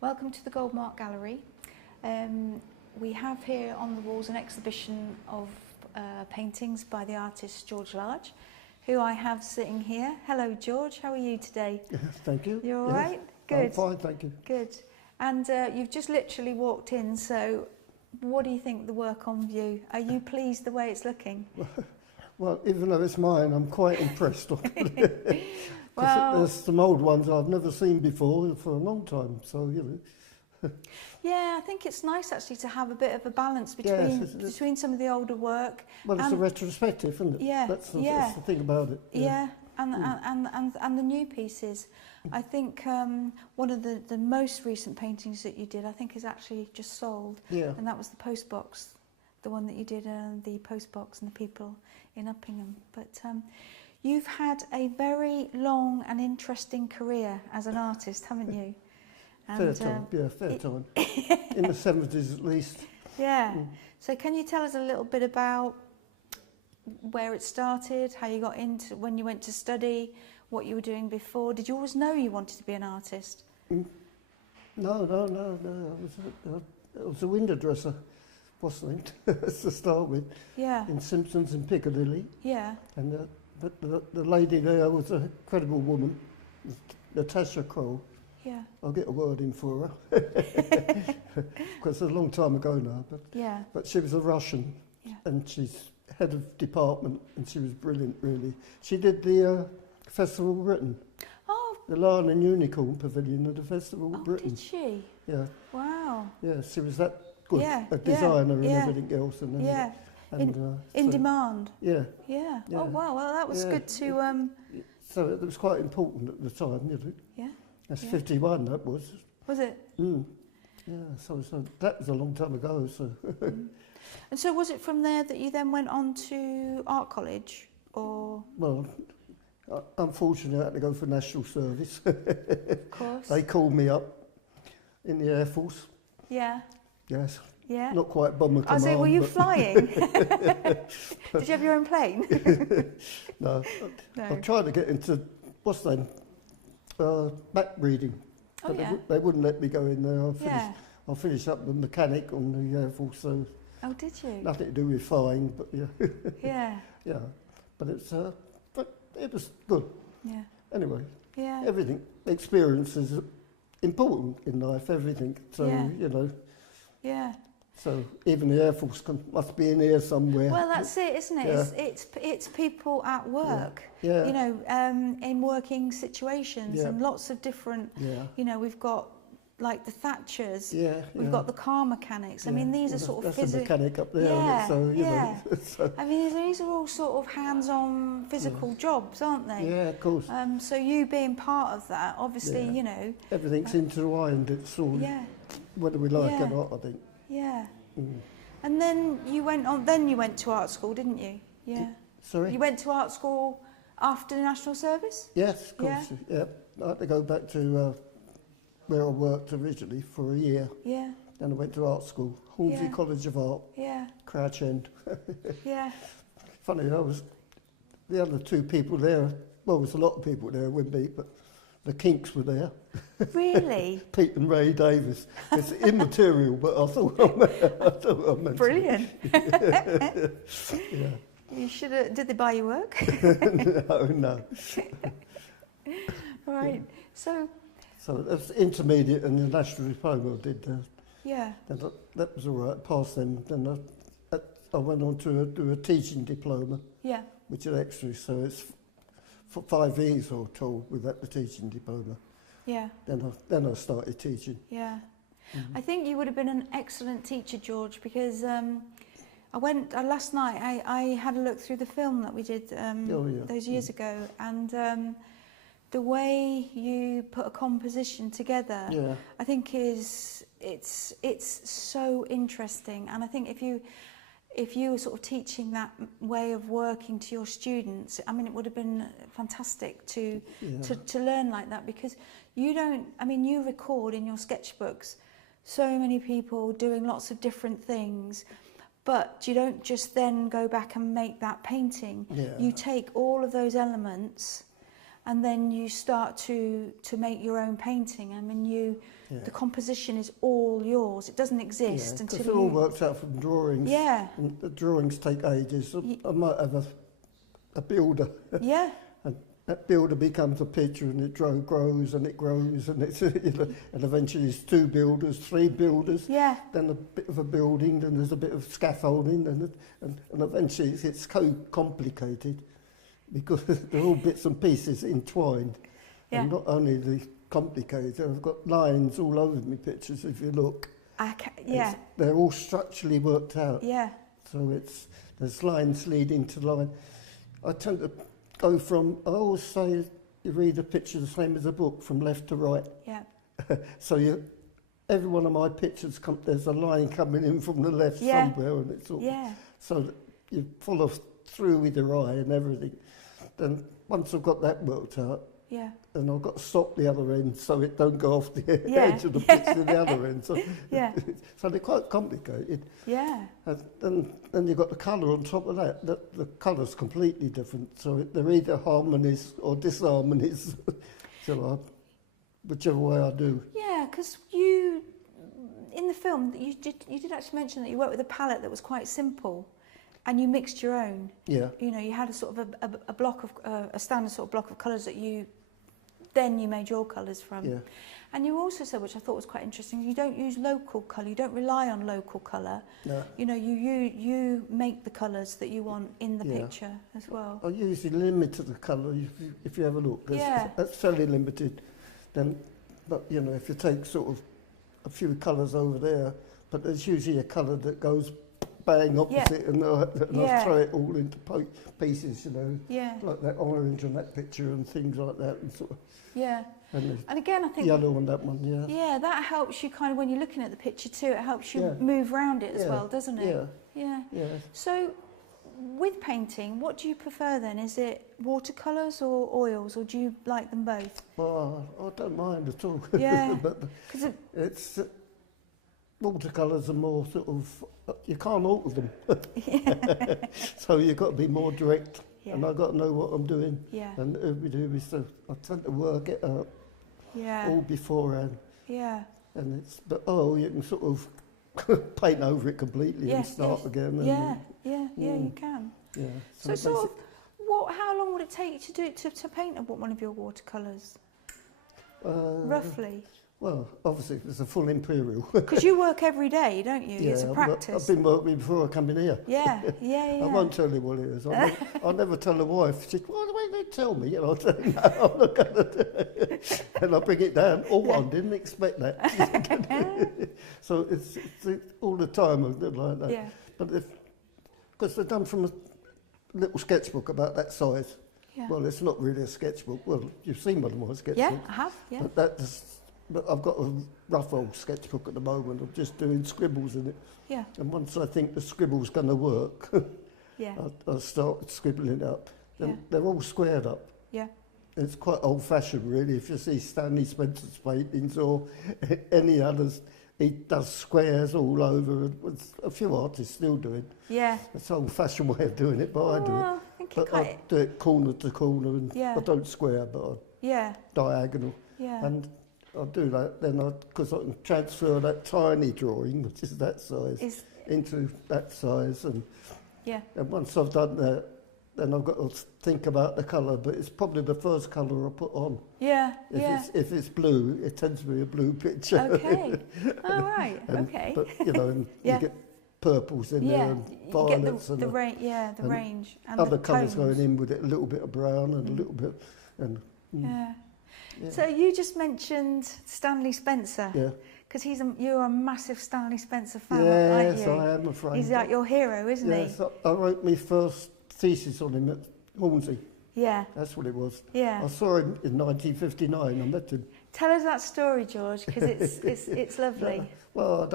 Welcome to the Goldmark Gallery. We have here on the walls an exhibition of paintings by the artist George Large, who I have sitting here. Hello George, how are you today? Thank you. You're all yes. right? Good. I'm fine, thank you. Good. And you've just literally walked in, so what do you think of the work on view? Are you pleased the way it's looking? Well, even though it's mine, I'm quite impressed. Well, there's some old ones I've never seen before for a long time, so, you know. yeah, I think it's nice actually to have a bit of a balance between between some of the older work. Well, it's a retrospective, isn't it? Yeah, that's the thing about it. Yeah, and the new pieces. I think one of the most recent paintings that you did, I think, is actually just sold. Yeah. And that was the post box, the one that you did, the post box and the people in Uppingham. But you've had a very long and interesting career as an artist, haven't you? And, fair time. In the 70s at least. Yeah. So can you tell us a little bit about where it started, how you got into, when you went to study, what you were doing before? Did you always know you wanted to be an artist? No. I was a window dresser, wasn't it? To start with. Yeah. In Simpsons in Piccadilly. Yeah. And but the lady there was a credible woman, Natasha Kroll. Yeah. I'll get a word in for her, because it's a long time ago now. But yeah. But she was a Russian, yeah. And she's head of department, and she was brilliant, really. She did the Festival of Britain. Oh. The Lion and Unicorn Pavilion of the Festival of Britain. Did she? Yeah. Wow. Yeah, she was that good, Yeah. a designer and Yeah. everything else. And yeah. And, in demand. Yeah. Yeah. Yeah. Oh wow. Well, that was good to. So it was quite important at the time, you know. Yeah. That's 51. That was. Was it? Mm. Yeah. So that was a long time ago. So. And so was it from there that you then went on to art college, or? Well, unfortunately, I had to go for national service. Of course. They called me up in the Air Force. Yeah. Yes. Yeah. Not quite bomber command. I say, were you flying? Did you have your own plane? No. I tried to get into what's then back reading. Oh, yeah. They wouldn't let me go in there. I finished up the mechanic on the Air Force, so. Oh, did you? Nothing to do with flying, but yeah. Yeah. Yeah, but it was good. Yeah. Anyway. Yeah. Everything, experience is important in life. Everything. So you know. Yeah. So even the Air Force must be in here somewhere. Well, that's it, isn't it? Yeah. It's people at work. Yeah. You know, in working situations and lots of different. Yeah. You know, we've got like the Thatchers. Yeah. We've got the car mechanics. I mean, these are sort of physical. That's a mechanic up there. Yeah. So you know. So. I mean, these are all sort of hands-on physical jobs, aren't they? Yeah, of course. So you being part of that, obviously, you know. Everything's intertwined. It's all. Yeah. Whether we like it or not, I think. Yeah. Mm. And then you went on. Then you went to art school, didn't you? Yeah. Sorry. You went to art school after the national service? Yes, of course. Yeah. I had to go back to where I worked originally for a year. Yeah. Then I went to art school, Hornsey College of Art. Yeah. Crouch End. Yeah. Funny, the other two people there. Well, there was a lot of people there with me, but the Kinks were there. Really? Pete and Ray Davis. It's immaterial, but I thought I meant. Brilliant. Yeah. You should have. Did they buy you work? No. Right. So that's intermediate and the national diploma I did. Yeah. And that was all right. Passed them. Then I went on to do a teaching diploma. Yeah. Which is extra. So it's for 5 years, I was told, without the teaching diploma. Yeah. Then I started teaching. Yeah. Mm-hmm. I think you would have been an excellent teacher, George, because I went last night. I had a look through the film that we did those years ago, and the way you put a composition together, I think it's so interesting. And I think if you were sort of teaching that way of working to your students, I mean, it would have been fantastic to learn like that, because you record in your sketchbooks so many people doing lots of different things, but you don't just then go back and make that painting. Yeah. You take all of those elements and then you start to make your own painting. I mean, the composition is all yours. It doesn't exist until it all works out from drawings. Yeah. And the drawings take ages. I might have a builder. Yeah. And that builder becomes a picture, and it grows and it grows, and it's and eventually it's 2 builders, 3 builders. Yeah. Then a bit of a building, then there's a bit of scaffolding, and eventually it's so complicated because they're all bits and pieces entwined. Yeah. And not only the complicated, I've got lines all over my pictures. If you look, they're all structurally worked out. Yeah. So there's lines leading to line. I tend to go from, I always say, you read a picture the same as a book, from left to right. Yeah. So every one of my pictures, there's a line coming in from the left somewhere, and it's all, so that you follow through with your eye and everything. Then once I've got that worked out, and I've got to stop the other end so it don't go off the edge of the picture to the other end. So, so they're quite complicated. Yeah. And then you've got the colour on top of that. The colour's completely different. So they're either harmonies or disharmonies, whichever way I do. Yeah, because in the film, you did actually mention that you worked with a palette that was quite simple. And you mixed your own. Yeah. You know, you had a sort of a block of a standard sort of block of colours that you made your colours from. Yeah. And you also said, which I thought was quite interesting, you don't use local colour. You don't rely on local colour. No. You know, you make the colours that you want in the picture as well. I usually limit the colour if you have a look. That's fairly limited. But you know, if you take sort of a few colours over there, but there's usually a colour that goes bang opposite, and I'll throw it all into pieces, you know, like that orange on that picture and things like that, and sort of. Yeah. And again, I think yellow on that one. Yeah. Yeah, that helps you kind of when you're looking at the picture too. It helps you move around it as well, doesn't it? Yeah. Yeah. Yeah. So, with painting, what do you prefer then? Is it watercolours or oils, or do you like them both? Well, I don't mind at all. Yeah. But it's. Watercolours are more sort of, you can't alter them. So you've got to be more direct, and I've got to know what I'm doing. Yeah. And so I tend to work it out all beforehand. Yeah. And but you can sort of paint over it completely and start again. And you can. Yeah. So sort of, how long would it take you to paint one of your watercolours? Roughly? Well, obviously, it's a full imperial. Because you work every day, don't you? Yeah, it's a practice. I've been working before I come in here. Yeah. I won't tell you what it is. I'll never tell the wife. She's, well, why don't they tell me? You know, I'll say, no, I'm not going to do it. And I'll bring it down. I didn't expect that. So it's all the time like that. Yeah. But because they're done from a little sketchbook about that size. Yeah. Well, it's not really a sketchbook. Well, you've seen one of my sketchbooks. Yeah, I have, yeah. But I've got a rough old sketchbook at the moment. I'm just doing scribbles in it. Yeah. And once I think the scribble's going to work, I'll start scribbling it up. And they're all squared up. Yeah. It's quite old-fashioned, really. If you see Stanley Spencer's paintings or any others, he does squares all over. And a few artists still do it. Yeah. It's an old-fashioned way of doing it, but I do it. I do it corner to corner, and I don't square, but I diagonal. Yeah. And I'll do that, then because I can transfer that tiny drawing, which is that size, into that size, and once I've done that, then I've got to think about the colour, but it's probably the first colour I put on. Yeah, if it's blue, it tends to be a blue picture. Okay, all right, okay. But, you know, and you get purples in there, and violets, the range, and other colours going in with it, a little bit of brown and a little bit, and Yeah. So you just mentioned Stanley Spencer. Yeah. Because you're a massive Stanley Spencer fan, aren't you? Yes, I am afraid. He's like your hero, isn't he? Yes, I wrote my first thesis on him at Hornsey. Yeah. That's what it was. Yeah. I saw him in 1959. I met him. Tell us that story, George, because it's lovely. Yeah. Well, I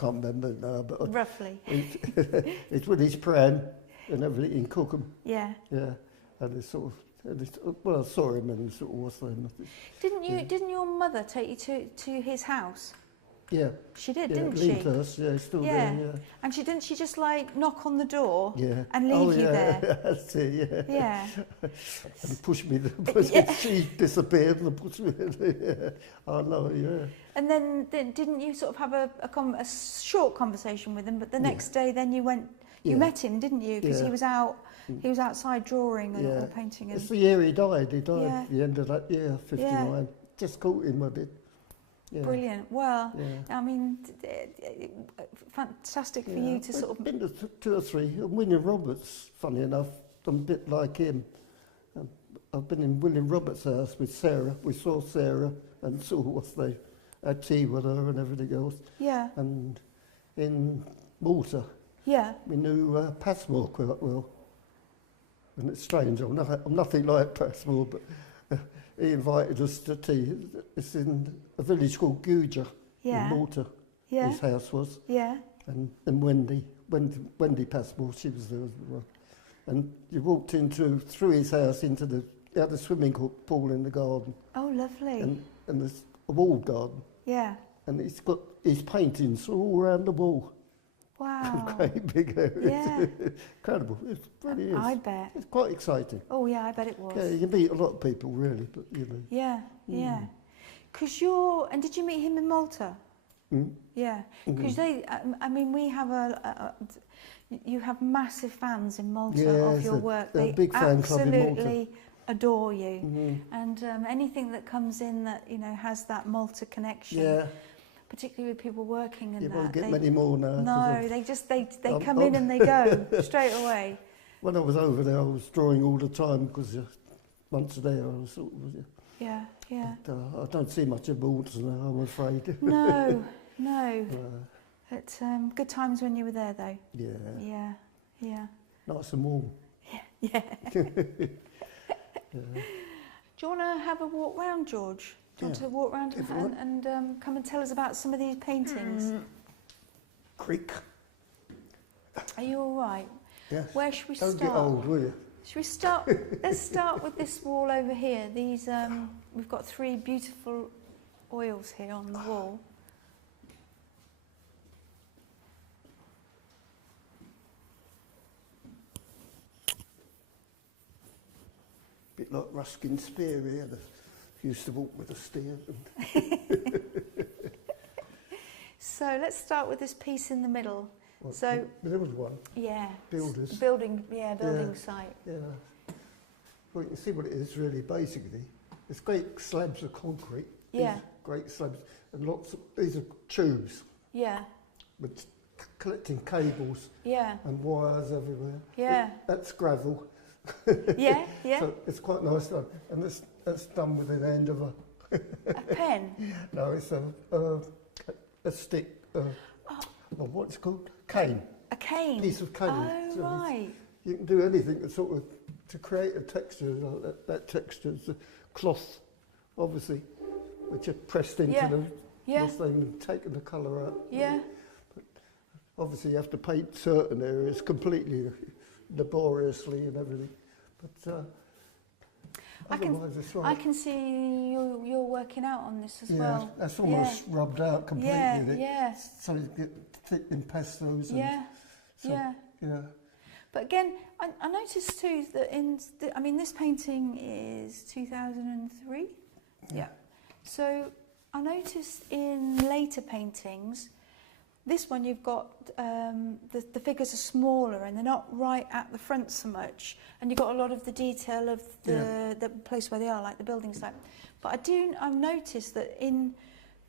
can't remember now, but roughly. It's with his pram and everything in Cookham. Yeah. Yeah, and it's sort of. Well, I saw him and sort of was then. Didn't your mother take you to his house? Yeah. She did, didn't she? Lyndhurst, yeah, still there, yeah. And didn't she just like knock on the door and Oh, leave you there? That's it, yeah. Yeah. And push me, she disappeared and pushed me. I know, yeah. And then didn't you sort of have a short conversation with him, but the next day then you went, you met him, didn't you? Because he was outside drawing and or painting. And it's the year he died. He died at the end of that year, 59. Just caught him, I did. Yeah. Brilliant. Well, I mean, fantastic for you to sort of... I've been to 2 or 3. William Roberts, funny enough, I'm a bit like him. I've been in William Roberts' house with Sarah. We saw Sarah and saw what they had tea with her and everything else. Yeah. And in Malta, we knew Passmore quite well. And it's strange, I'm nothing like Passmore, but... he invited us to tea. It's in a village called Guja in Malta. His house was. Yeah. And Wendy Passmore, she was there as well. And you walked through his house into he had a swimming pool in the garden. Oh, lovely. And there's a walled garden. Yeah. And he's got his paintings all around the wall. Wow. Great big areas. Yeah. Incredible. It really is. I bet. It's quite exciting. Oh, yeah, I bet it was. Yeah, you can meet a lot of people, really, but, you know. Yeah, yeah. Because and did you meet him in Malta? Mm. Yeah. Because I mean, we have you have massive fans in Malta of your work. They big fan club in Malta. Absolutely adore you. And anything that comes in that, you know, has that Malta connection. Yeah. Particularly with people working and you won't get many more now. No, they come in and they go straight away. When I was over there, I was drawing all the time because once a day I was sort of... Yeah, yeah. But, I don't see much of Malta now, I'm afraid. No, no. But good times when you were there, though. Yeah. Yeah, yeah. Nice and warm. Yeah, yeah. Do you want to have a walk round, George? Do you want to walk around and come and tell us about some of these paintings? Creek. Are you all right? Yeah. Where should we start? Don't get old, will you? Should we start? Let's start with this wall over here. These we've got 3 beautiful oils here on the wall. Bit like Ruskin's spear here. Used to walk with a steer. So let's start with this piece in the middle. Well, so there was one. Yeah. Builders. Building site. Yeah. Well, you can see what it is really. Basically, it's great slabs of concrete. Yeah. Great slabs and these are tubes. Yeah. With collecting cables. Yeah. And wires everywhere. Yeah. That's gravel. Yeah, yeah. So it's quite nice done, and that's done with the end of a pen. No, it's a stick. What's it called? Cane. A cane. Piece of cane. Oh, so right. You can do anything to create a texture. That texture is a cloth, obviously, which are pressed into the thing and taking the colour out. Yeah. But obviously, you have to paint certain areas completely. Laboriously and everything, but otherwise I can see you're working out on this as well. Yeah, that's almost rubbed out completely. Yeah. So you get thick impastos. Yeah. But again, I noticed too that this painting is 2003. Yeah. So I noticed in later paintings. This one you've got, the figures are smaller and they're not right at the front so much, and you've got a lot of the detail of the place where they are, like the building site. But I've noticed that in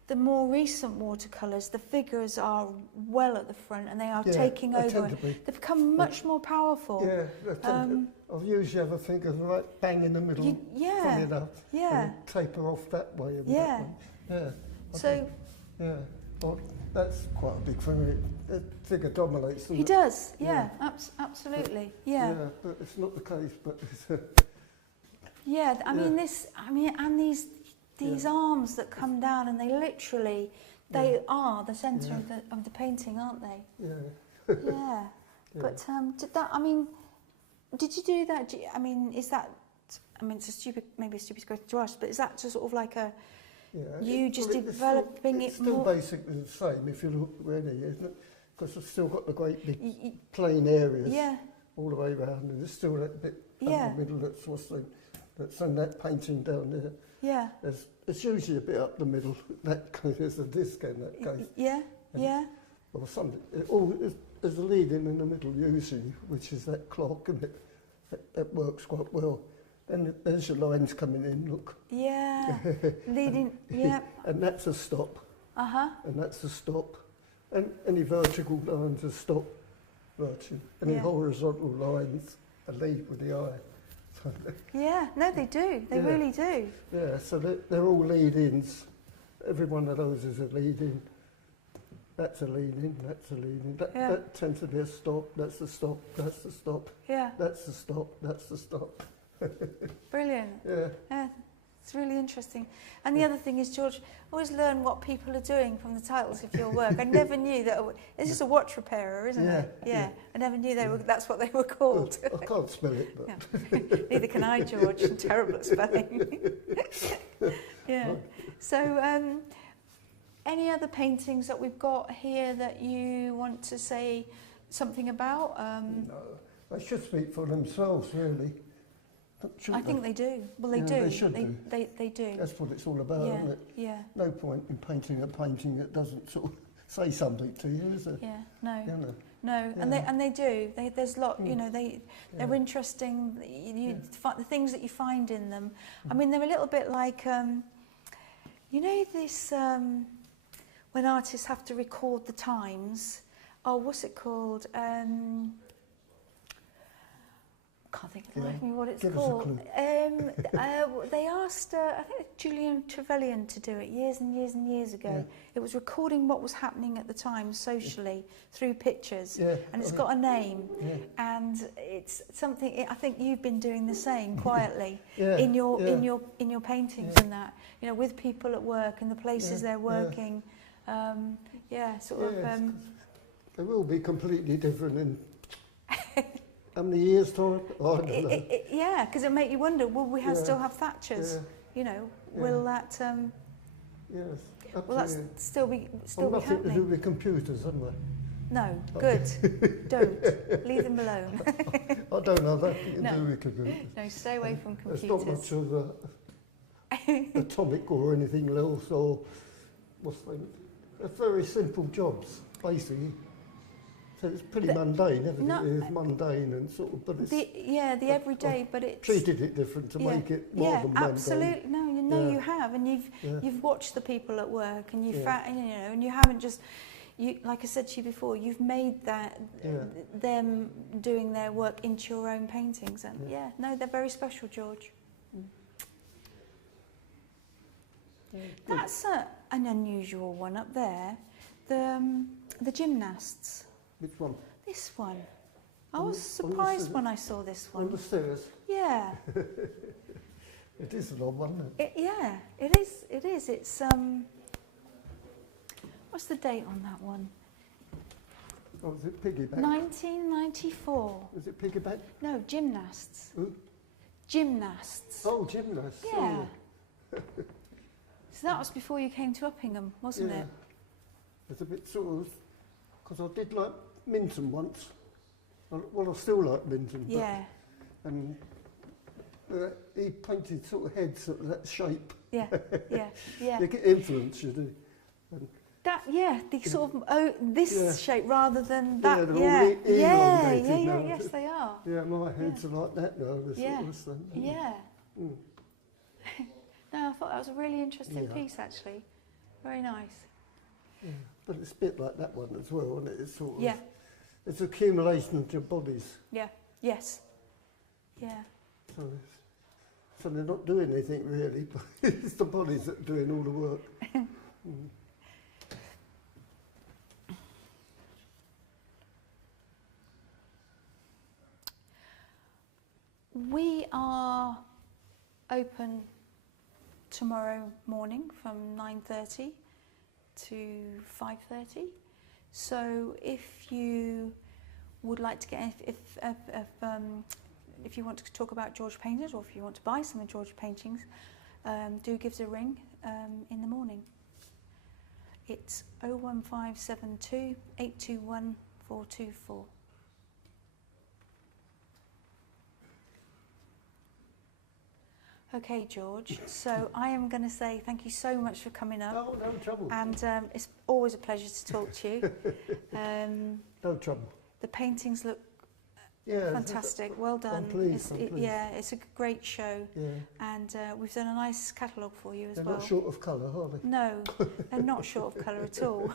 the more recent watercolours, the figures are well at the front and they are taking over. They've become much more powerful. Yeah, I've usually have a figure right bang in the middle, funny enough, and taper off that way and that way. Yeah. So. Yeah. Well, that's quite a big thing. The figure dominates. He does, absolutely, yeah. Yeah, but it's not the case. But it's and these arms that come down, and they are the centre of the painting, aren't they? Yeah. Yeah. But did you do that? Is that? It's maybe a stupid question to ask, but is that just sort of like you just developing it's it more. still basically the same if you look really, isn't it? Because it's still got the great big plain areas all the way around, and there's still that bit in the middle that's in that painting down there. Yeah. It's usually a bit up the middle. That there's a disc in that case. Yeah. Yeah. Well, there's a lead in the middle usually, which is that clock, and that works quite well. And there's your lines coming in, look. Yeah, leading, yeah. And that's a stop. Uh-huh. And that's a stop. And any vertical lines are stop, vertical. Any horizontal lines are lead with the eye. Yeah, no, they do. They really do. Yeah, so they're all lead-ins. Every one of those is a lead-in. That's a lead-in, that's a lead-in. That tends to be a stop, that's a stop, that's a stop. Yeah. That's a stop, that's a stop. Brilliant. Yeah. It's really interesting. And the other thing is, George, always learn what people are doing from the titles of your work. I never knew that. It's just a watch repairer, isn't it? Yeah. I never knew that's what they were called. Well, I can't spell it, but... Neither can I, George. I'm terrible at spelling. Yeah. So, any other paintings that we've got here that you want to say something about? No, they should speak for themselves, really. I think they do. Well, they do. They should do. They do. That's what it's all about, isn't it? Yeah. No point in painting a painting that doesn't sort of say something to you, is there? Yeah. No. You know? No. Yeah. And they do. There's a lot. You know, they're interesting. The things that you find in them. I mean, they're a little bit like, you know, this when artists have to record the times. Oh, what's it called? Can't think of what it's called. They asked, I think, Julian Trevelyan to do it years and years and years ago. Yeah. It was recording what was happening at the time socially through pictures, and it's got a name, and it's something. I think you've been doing the same quietly in your paintings and that. You know, with people at work and the places they're working. They will be completely different in. How many years' time? Oh, I don't know. Yeah, because it make you wonder, will we still have Thatchers? You know, will that... yes, absolutely. Will that still be nothing happening? to do with computers, haven't they? No, good. Don't. Leave them alone. I don't know nothing to do with computers. No, stay away from computers. There's not much of atomic or anything else, or they're very simple jobs, basically. So it's pretty mundane, isn't it? It's mundane and sort of, but it's... the everyday, but it's... treated it different to make it more than mundane. Absolutely. No, you have, and you've watched the people at work, and and you haven't just... like I said to you before, you've made that, them doing their work into your own paintings, and they're very special, George. That's an unusual one up there, the gymnasts. Which one? This one. I was surprised when I saw this one. On the stairs? Yeah. It is an odd one, isn't it? It is. It is. It's what's the date on that one? Oh, is it piggyback? 1994. Is it piggyback? No, gymnasts. Who? Gymnasts. Oh, gymnasts. Yeah. Oh. So that was before you came to Uppingham, wasn't it? It's a bit sort of, because I did like Minton once. Well, I still like Minton. Yeah. And he painted sort of heads of that shape. Yeah. You get influence, you do. And the sort of this shape rather than that. Yes, they are. Yeah, my heads are like that now. No, I thought that was a really interesting piece, actually. Very nice. Yeah, but it's a bit like that one as well, isn't it? It's sort of, it's accumulation of your bodies. Yeah, yes. Yeah. So they're not doing anything really, but it's the bodies that are doing all the work. We are open tomorrow morning from 9:30 to 5:30. So if you would like to get, if you want to talk about George paintings, or if you want to buy some of George paintings, do give us a ring. in the morning. It's 01572 821 424. Okay, George, so I am going to say thank you so much for coming up. Oh, no trouble. And it's always a pleasure to talk to you. No trouble. The paintings look fantastic. Well done. I'm pleased. Yeah, it's a great show. Yeah. And we've done a nice catalogue for you as well. They're not short of colour, are they? No, they're not short of colour at all.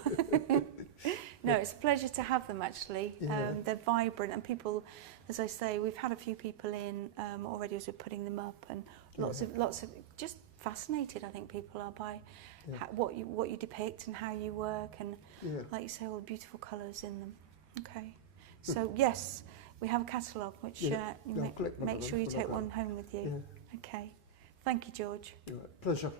No, it's a pleasure to have them actually. Yeah. They're vibrant, and people, as I say, we've had a few people in already as we're putting them up, and lots of just fascinated. I think people are by what you depict and how you work, and like you say, all the beautiful colours in them. Okay, so yes, we have a catalogue which you make sure you take one home with you. Yeah. Okay, thank you, George. Pleasure.